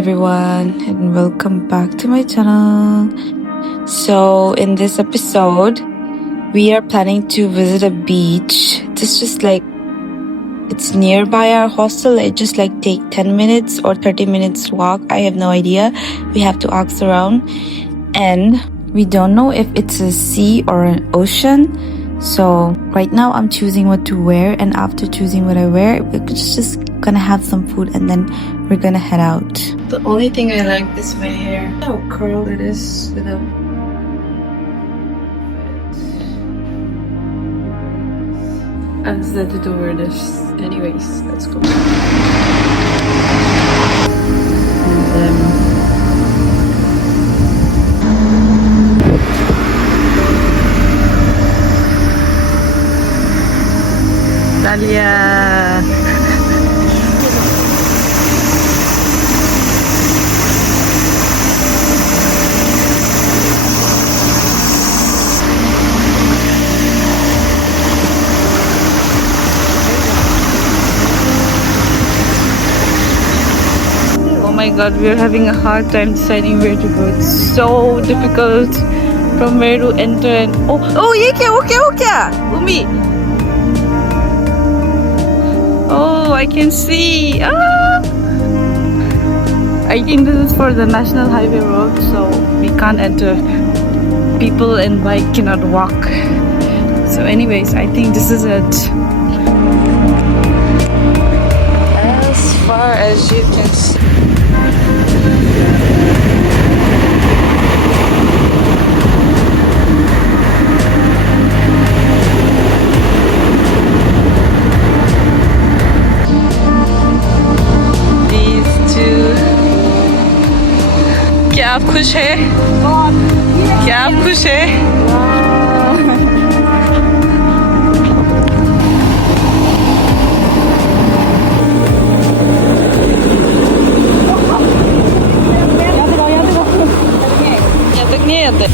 everyone, and welcome back to my channel. So in this episode, we are planning to visit a beach. It's nearby our hostel. It just take 10 minutes or 30 minutes walk. I have no idea. We have to ask around, and we don't know if it's a sea or an ocean. So right now I'm choosing what to wear, and after choosing what I wear, we're just gonna have some food and then we're gonna head out. The only thing I like is my hair. How curled it is with a I'm excited to wear this. Anyways, let's go. Dalia. Oh my god, we're having a hard time deciding where to go. It's so difficult from where to enter and ये क्या Umi. Oh, I can see. I think this is for the National Highway Road, so we can't enter. People and bike cannot walk. So anyways, I think this is it. As far as you can see. क्या आप खुश हैं? क्या आप खुश हैं? यहाँ तक नहीं आते।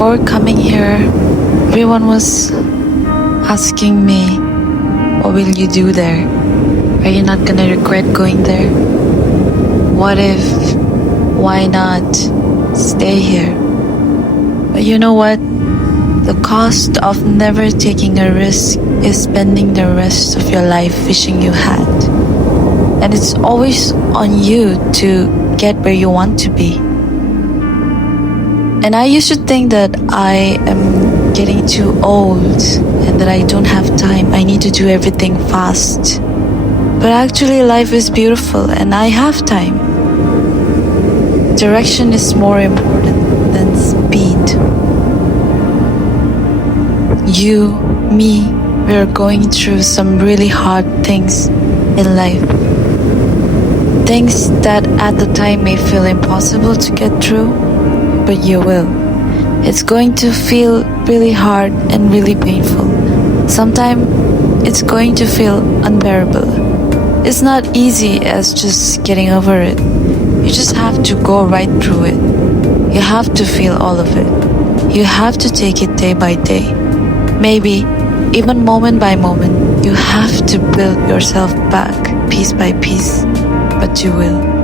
before coming here, everyone was asking me, what will you do there? Are you not gonna regret going there? What if? Why not stay here? But you know what? The cost of never taking a risk is spending the rest of your life wishing you had. And it's always on you to get where you want to be. And I used to think that I am getting too old and that I don't have time. I need to do everything fast. But actually life is beautiful and I have time. Direction is more important than speed. You, me, we're going through some really hard things in life. Things that at the time may feel impossible to get through, but you will. It's going to feel really hard and really painful. Sometimes it's going to feel unbearable. It's not easy as just getting over it. You just have to go right through it. You have to feel all of it. You have to take it day by day. Maybe even moment by moment. You have to build yourself back piece by piece, but you will.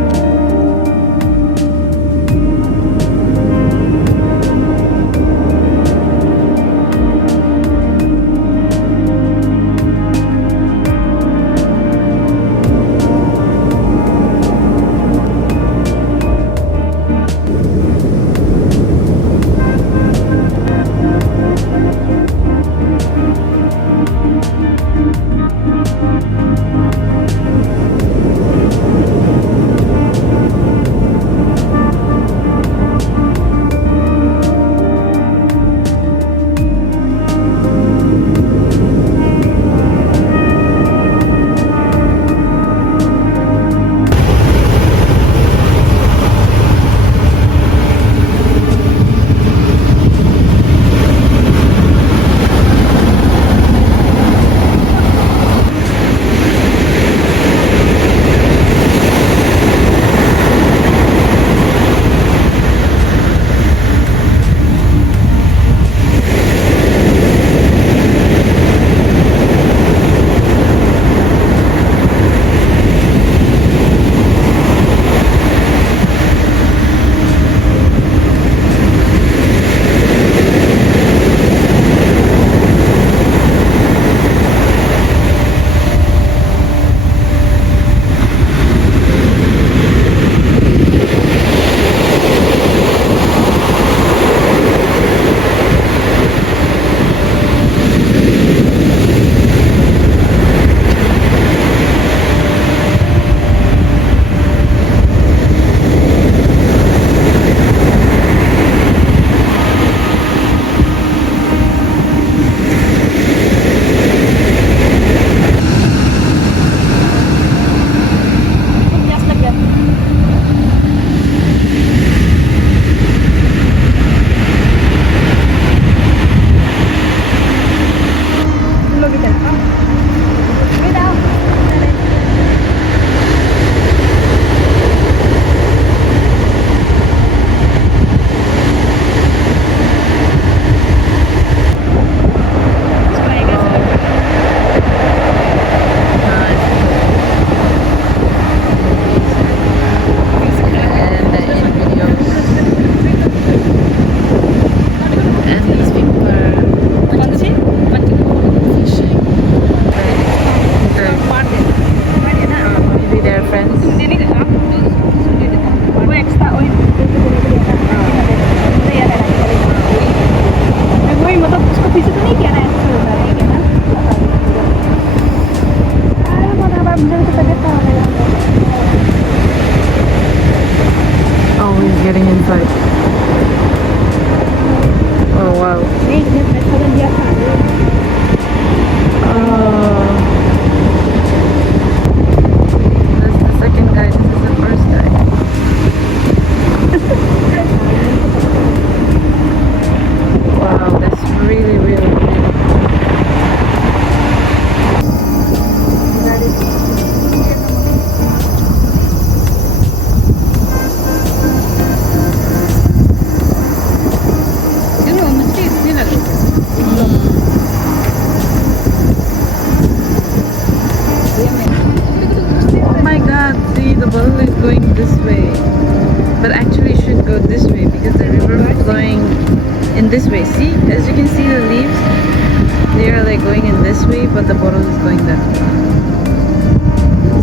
like going in this way, but the bottle is going that way.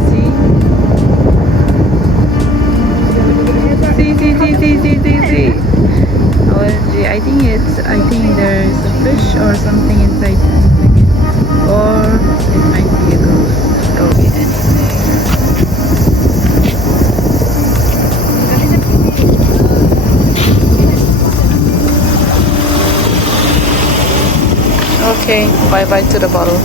See? See. OMG, I think there's a fish or something inside. Or it might be a ghost. Or be anything. Okay, bye bye to the bottle.